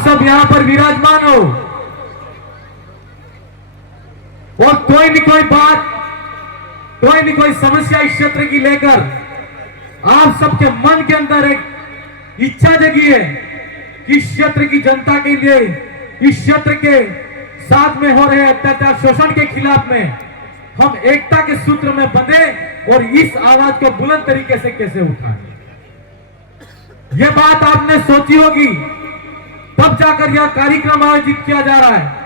आप सब यहां पर विराजमान हो और कोई न कोई बात, कोई न कोई समस्या इस क्षेत्र की लेकर आप सबके मन के अंदर एक इच्छा जगी है कि इस क्षेत्र की जनता के लिए, इस क्षेत्र के साथ में हो रहे अत्याचार शोषण के खिलाफ में हम एकता के सूत्र में बंधे और इस आवाज को बुलंद तरीके से कैसे उठाएं। यह बात आपने सोची होगी, तब जाकर यह कार्यक्रम आयोजित किया जा रहा है।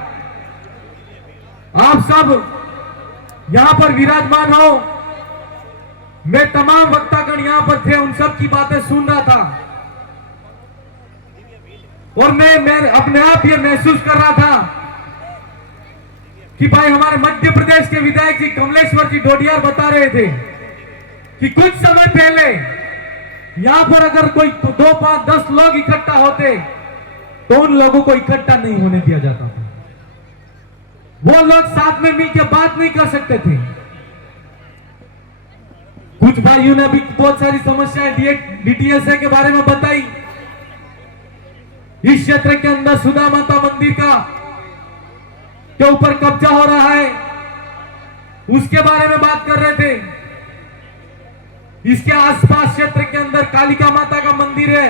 आप सब यहां पर विराजमान हो, मैं तमाम वक्तागण यहां पर थे, उन सब की बातें सुन रहा था और मैं अपने आप ये महसूस कर रहा था कि भाई हमारे मध्य प्रदेश के विधायक जी कमलेश्वर जी डोडियार बता रहे थे कि कुछ समय पहले यहां पर अगर कोई 2, 5, 10 लोग इकट्ठा होते तो उन लोगों को इकट्ठा नहीं होने दिया जाता था। वो लोग साथ में मिलकर बात नहीं कर सकते थे। कुछ भाइयों ने भी बहुत सारी समस्याएं डीटीएसए के बारे में बताई। इस क्षेत्र के अंदर सुधा माता मंदिर के ऊपर कब्जा हो रहा है, उसके बारे में बात कर रहे थे। इसके आसपास क्षेत्र के अंदर कालिका माता का मंदिर है,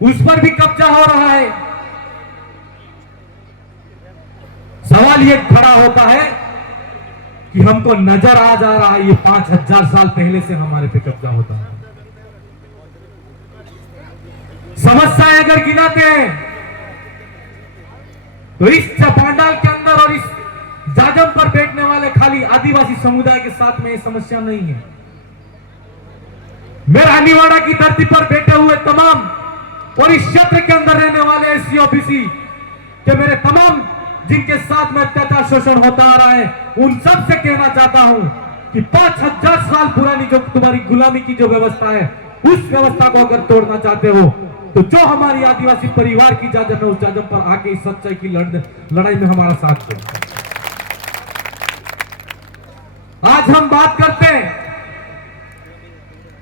उस पर भी कब्जा हो रहा है। सवाल ये खड़ा होता है कि हमको नजर आ जा रहा है ये 5000 साल पहले से हमारे पे कब्जा होता है। समस्याएं अगर गिनाते हैं तो इस पांडाल के अंदर और इस जाजम पर बैठने वाले खाली आदिवासी समुदाय के साथ में ये समस्या नहीं है। मैं रानीवाड़ा की धरती पर बैठे हुए तमाम और इस क्षेत्र के अंदर रहने वाले एससी ओबीसी के मेरे तमाम जिनके साथ में अत्याचार शोषण होता आ रहा है, उन सब से कहना चाहता हूं कि 5000 साल पुरानी जो तुम्हारी गुलामी की जो व्यवस्था है, उस व्यवस्था को अगर तोड़ना चाहते हो तो जो हमारी आदिवासी परिवार की जाजम है, उस जाजम पर आके इस सच्चाई की लड़ाई में हमारा साथ दो। आज हम बात करते हैं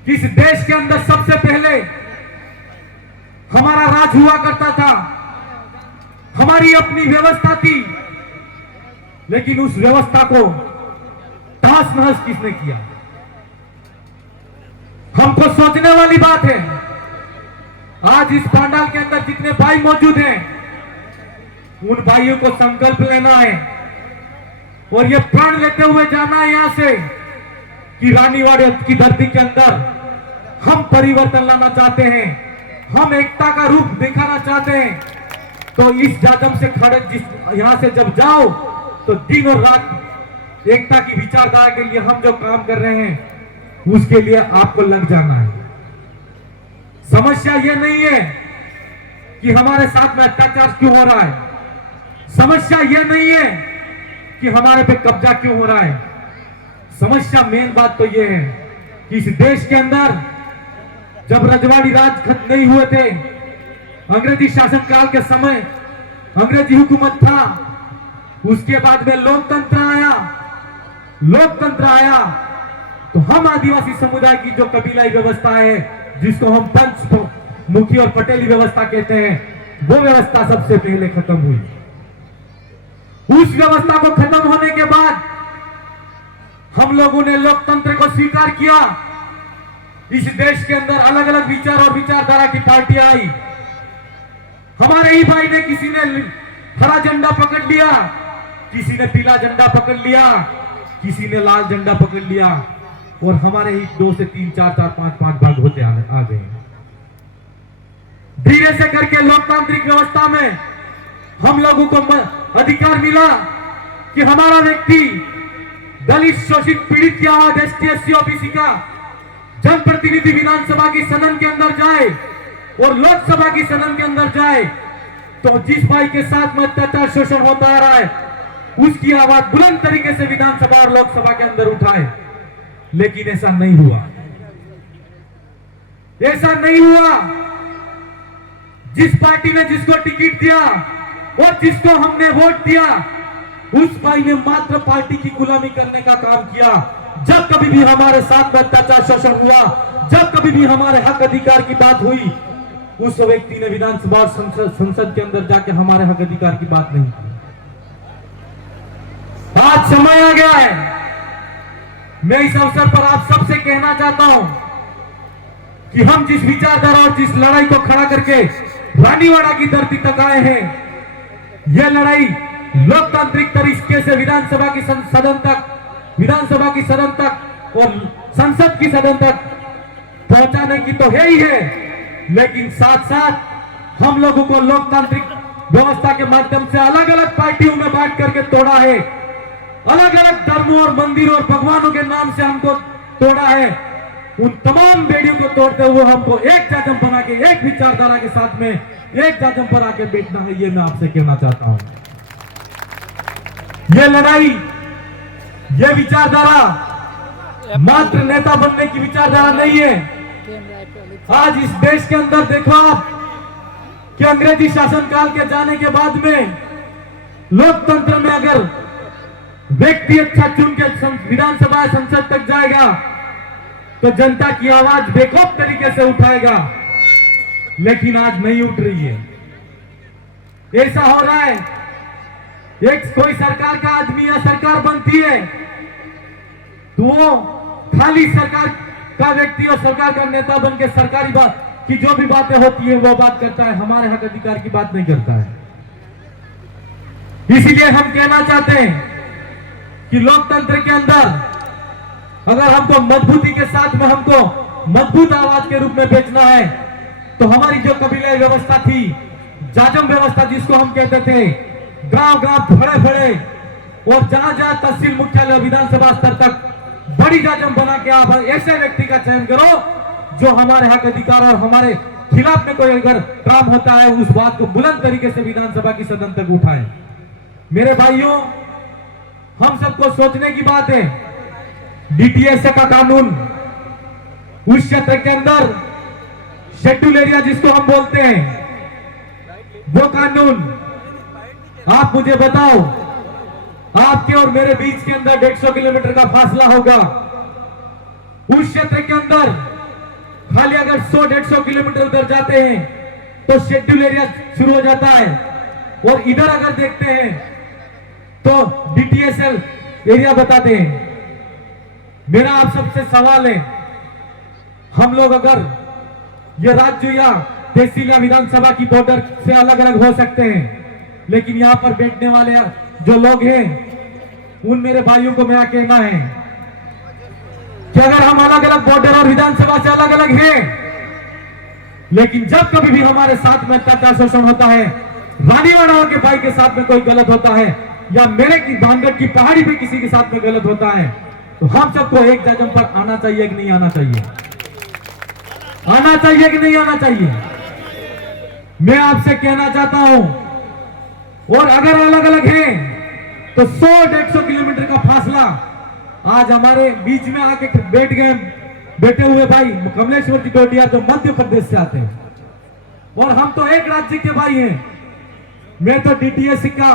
कि इस देश के अंदर सबसे पहले हमारा राज हुआ करता था, हमारी अपनी व्यवस्था थी, लेकिन उस व्यवस्था को तहस नहस किसने किया? हमको सोचने वाली बात है। आज इस पांडाल के अंदर जितने भाई मौजूद हैं, उन भाइयों को संकल्प लेना है और ये प्रण लेते हुए जाना है यहां से कि रानीवाड़ा की धरती के अंदर हम परिवर्तन लाना चाहते हैं, हम एकता का रूप दिखाना चाहते हैं। तो इस जाजम से खड़े यहां से जब जाओ तो दिन और रात एकता की विचारधारा के लिए हम जो काम कर रहे हैं उसके लिए आपको लग जाना है। समस्या यह नहीं है कि हमारे साथ में अत्याचार क्यों हो रहा है, समस्या यह नहीं है कि हमारे पे कब्जा क्यों हो रहा है। समस्या मेन बात तो यह है कि इस देश के अंदर जब रजवाड़ी राज खत्म नहीं हुए थे, अंग्रेजी शासनकाल के समय अंग्रेजी हुकूमत था, उसके बाद में लोकतंत्र आया। लोकतंत्र आया तो हम आदिवासी समुदाय की जो कबीलाई व्यवस्था है, जिसको हम पंच मुखी और पटेली व्यवस्था कहते हैं, वो व्यवस्था सबसे पहले खत्म हुई। उस व्यवस्था को खत्म होने के बाद हम लोगों ने लोकतंत्र को स्वीकार किया। इस देश के अंदर अलग अलग विचार और विचारधारा की पार्टियां आई। हमारे ही भाई ने, किसी ने हरा झंडा पकड़ लिया, किसी ने पीला झंडा पकड़ लिया, किसी ने लाल झंडा पकड़ लिया और हमारे ही 2 से 3, 4, 4, 5, 5 भाग होते आ गए। धीरे से करके लोकतांत्रिक व्यवस्था में हम लोगों को अधिकार मिला कि हमारा व्यक्ति दलित शोषित पीड़ित की आवाज एसटी एससी ओबीसी का जनप्रतिनिधि विधानसभा की सदन के अंदर जाए और लोकसभा की सदन के अंदर जाए, तो जिस भाई के साथ में अत्याचार शोषण होता आ रहा है उसकी आवाज बुलंद तरीके से विधानसभा और लोकसभा के अंदर उठाए। लेकिन ऐसा नहीं हुआ, ऐसा नहीं हुआ। जिस पार्टी ने जिसको टिकट दिया और जिसको हमने वोट दिया, उस भाई ने मात्र पार्टी की गुलामी करने का काम किया। जब कभी भी हमारे साथ में अत्याचार शोषण हुआ, जब कभी भी हमारे हक अधिकार की बात हुई, उस व्यक्ति ने विधानसभा और संसद के अंदर जाके हमारे हक अधिकार की बात नहीं की। आज समय आ गया है, मैं इस अवसर पर आप सबसे कहना चाहता हूं कि हम जिस विचारधारा और जिस लड़ाई को खड़ा करके रानीवाड़ा की धरती तक आए हैं, यह लड़ाई लोकतांत्रिक तरीके से विधानसभा की सदन तक और संसद की सदन तक पहुंचाने की तो है ही है, लेकिन साथ साथ हम लोगों को लोकतांत्रिक व्यवस्था के माध्यम से अलग अलग पार्टियों में बांट करके तोड़ा है, अलग अलग धर्मों और मंदिरों और भगवानों के नाम से हमको तोड़ा है। उन तमाम बेड़ियों को तोड़ते हुए हमको एक जाजम बना के, एक विचारधारा के साथ में एक जाजम पर आके बैठना है, ये मैं आपसे कहना चाहता हूं। ये लड़ाई, ये विचारधारा मात्र नेता बनने की विचारधारा नहीं है। आज इस देश के अंदर देखो आप कि अंग्रेजी शासनकाल के जाने के बाद में लोकतंत्र में अगर व्यक्ति अच्छा चुन के विधानसभा संसद तक जाएगा तो जनता की आवाज बेखौफ तरीके से उठाएगा, लेकिन आज नहीं उठ रही है। ऐसा हो रहा है, एक कोई सरकार का आदमी या सरकार बनती है तो वो खाली सरकार का व्यक्ति और सरकार का नेता बन के सरकारी बात की जो भी बातें होती है वो बात करता है, हमारे हक अधिकार की बात नहीं करता है। इसीलिए हम कहना चाहते हैं कि लोकतंत्र के अंदर अगर हमको मजबूती के साथ में हमको मजबूत आवाज के रूप में बेचना है तो हमारी जो कबीला व्यवस्था थी, जाजम व्यवस्था जिसको हम कहते थे, गांव गांव फड़े फड़े और जहां जहां तहसील मुख्यालय विधानसभा स्तर तक बड़ी जाजम बना के आप ऐसे व्यक्ति का चयन करो जो हमारे हक अधिकार और हमारे खिलाफ में कोई अगर काम होता है उस बात को बुलंद तरीके से विधानसभा की सदन तक उठाएं। मेरे भाइयों, हम सबको सोचने की बात है, डीटीएस का कानून उस क्षेत्र के अंदर शेड्यूल एरिया जिसको हम बोलते हैं, वो कानून आप मुझे बताओ, आपके और मेरे बीच के अंदर 150 किलोमीटर का फासला होगा। उस क्षेत्र के अंदर खाली अगर 100-150 किलोमीटर उधर जाते हैं तो शेड्यूल एरिया शुरू हो जाता है, और इधर अगर देखते हैं तो डीटीएसएल एरिया बताते हैं। मेरा आप सबसे सवाल है, हम लोग अगर ये राज्य या तहसील या विधानसभा की बॉर्डर से अलग अलग हो सकते हैं, लेकिन यहां पर बैठने वाले जो लोग हैं उन मेरे भाइयों को मेरा कहना है कि अगर हम अलग अलग बॉर्डर और विधानसभा से अलग अलग हैं, लेकिन जब कभी भी हमारे साथ में अत्याचार शोषण होता है, रानीवाड़ा के भाई के साथ में कोई गलत होता है या मेरे की भानगढ़ की पहाड़ी पे किसी के साथ में गलत होता है, तो हम सबको एक जाजम पर आना चाहिए कि नहीं आना चाहिए? आना चाहिए कि नहीं आना चाहिए? मैं आपसे कहना चाहता हूं, और अगर अलग अलग हैं तो 100-150 किलोमीटर का फासला आज हमारे बीच में आके बैठे हुए भाई कमलेश्वर जी डोडिया जो मध्य प्रदेश से आते हैं, और हम तो एक राज्य के भाई हैं। मैं तो डीटीएस का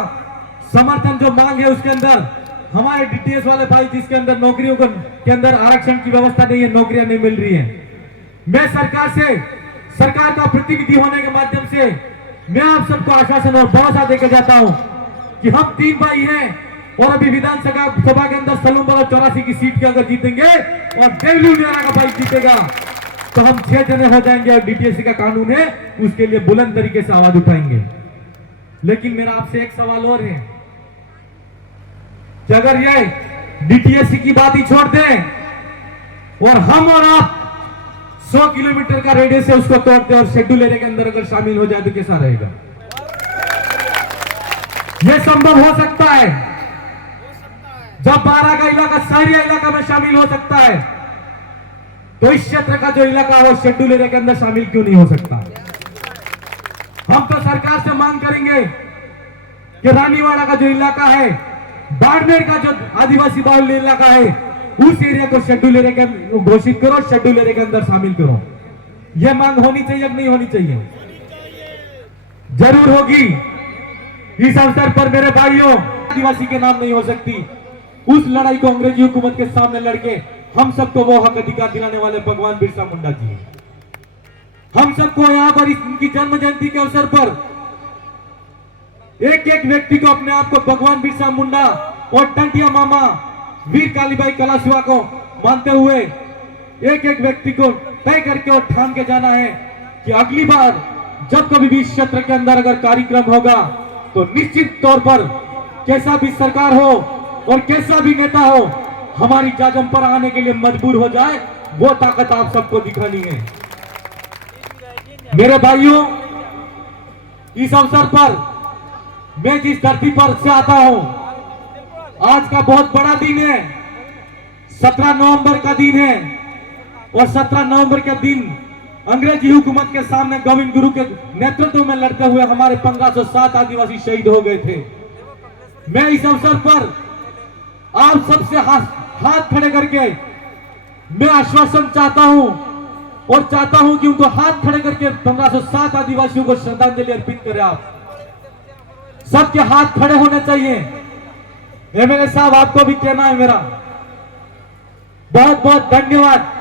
समर्थन जो मांग है उसके अंदर हमारे डीटीएस वाले भाई जिसके अंदर नौकरियों के अंदर आरक्षण की व्यवस्था नहीं है, नौकरियां नहीं मिल रही है, मैं सरकार का प्रतिनिधि होने के माध्यम से मैं आप सबको आश्वासन और भरोसा देकर जाता हूं कि हम 3 भाई हैं और अभी विधानसभा के अंदर सलूम और 84 की सीट के अंदर जीतेंगे और देवलू नियारा का भाई जीतेगा तो हम 6 जने हो जाएंगे और डीटीएस का कानून है उसके लिए बुलंद तरीके से आवाज उठाएंगे। लेकिन मेरा आपसे एक सवाल और है कि अगर ये डीटीएस की बात ही छोड़ दें और हम और आप 100 किलोमीटर का रेडियस है उसको तोड़ते और शेड्यूल एरिया के अंदर अगर शामिल हो जाए तो कैसा रहेगा? यह संभव हो सकता है। जब 12 का इलाका शहरी इलाका में शामिल हो सकता है तो इस क्षेत्र का जो इलाका हो शेड्यूल एरिया के अंदर शामिल क्यों नहीं हो सकता? हम तो सरकार से मांग करेंगे कि रानीवाड़ा का जो इलाका है, बाड़मेर का जो आदिवासी बाहुल्य इलाका है, उस एरिया को शेड्यूल एरिया के घोषित करो, शेड्यूल एरिया के अंदर शामिल करो। यह मांग होनी चाहिए कि नहीं होनी चाहिए? जरूर होगी। इस अवसर पर मेरे भाइयों, आदिवासी के नाम नहीं हो सकती। उस लड़ाई को अंग्रेजी हुकूमत के सामने लड़के हम सबको वो हक अधिकार दिलाने वाले भगवान बिरसा मुंडा जी। हम सबको यहाँ पर इनकी जन्म जयंती के अवसर पर एक एक व्यक्ति को अपने आप को भगवान बिरसा मुंडा और टंटिया मामा वीर कालीबाई कलाशवा को मानते हुए एक एक व्यक्ति को तय करके और ठान के जाना है कि अगली बार जब कभी भी इस क्षेत्र के अंदर अगर कार्यक्रम होगा तो निश्चित तौर पर कैसा भी सरकार हो और कैसा भी नेता हो, हमारी जाजम पर आने के लिए मजबूर हो जाए, वो ताकत आप सबको दिखानी है। मेरे भाइयों, इस अवसर पर मैं जिस धरती पर से आता हूं, आज का बहुत बड़ा दिन है। 17 नवंबर का दिन है और 17 नवंबर के दिन अंग्रेजी हुकूमत के सामने गोविंद गुरु के नेतृत्व में लड़ते हुए हमारे 1507 आदिवासी शहीद हो गए थे। मैं इस अवसर पर आप सबसे हाथ खड़े करके मैं आश्वासन चाहता हूं और चाहता हूं कि उनको हाथ खड़े करके 1507 आदिवासियों को श्रद्धांजलि अर्पित करें। आप सबके हाथ खड़े होने चाहिए। एमएलए साहब, आपको भी कहना है मेरा बहुत बहुत धन्यवाद।